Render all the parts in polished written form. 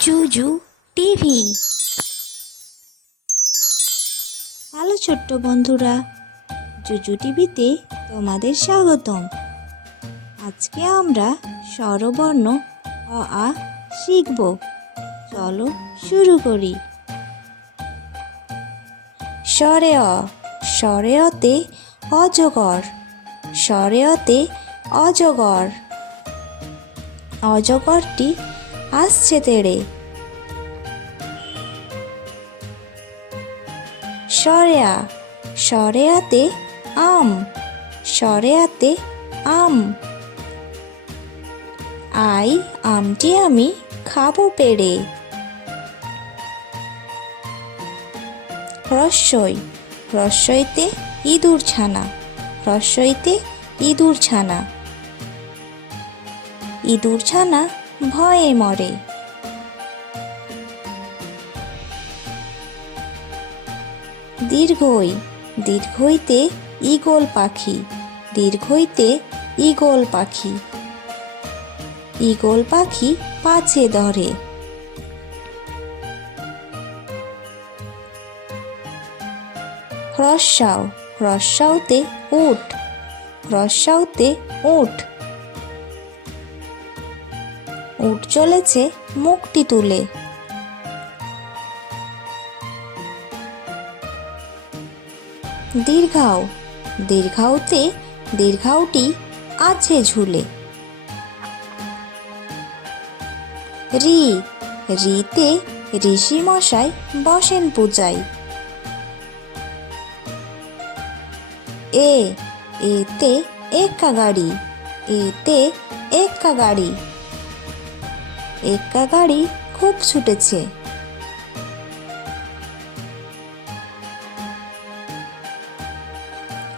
জুজু TV. Hello ছোট্ট বন্ধুরা, জুজু টিভিতে তোমাদের স্বাগতম। আজকে আমরা স্বরবর্ণ অ আ শিখব। চলো শুরু করি। স্বরে অ, স্বরে অতে অজগর, স্বরে অতে অজগর। অজগরটি আসছে তেড়ে। স্বরে আ, স্বরে আতে আম, স্বরে আতে আম। আই আমটি আমি খাবো পেড়ে। হ্রস্বই, হ্রস্বইতে ইঁদুর ছানা, হ্রস্বইতে ইঁদুর ছানা। ইঁদুর ছানা ভয়ে মরে। দীর্ঘই, দীর্ঘইতে ঈগল পাখি, দীর্ঘইতে ঈগল পাখি। ঈগল পাখি পাছে ধরে। হ্রস্বাও, হ্রস্বাওতে উট, হ্রস্বাওতে উট। উট চলেছে মুখটি তুলে। দীর্ঘাও, দীর্ঘাওতে দীর্ঘাওটি আছে ঝুলে। রি, রিতে ঋষি মশাই বসেন পূজায়। এ, এতে এক্কা গাড়ি, এতে এক্কা গাড়ি। এক্কা গাড়ি খুব ছুটেছে।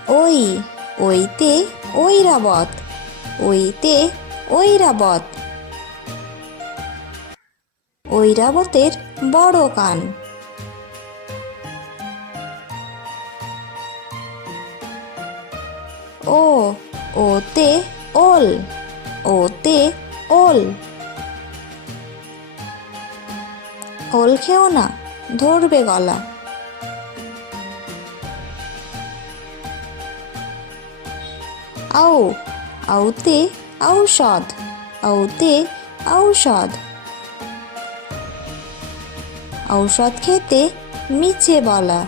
ওই, ওইতে ঐরাবত, ওইতে ঐরাবত। ঐরাবতের বড় কান। ও, ওতে ওল, ওতে ওল। ওল খেও না, ধরবে গলা। আও, আউতে ঔষধ, আউতে ঔষধ। ঔষধ খেতে মিছে বলা।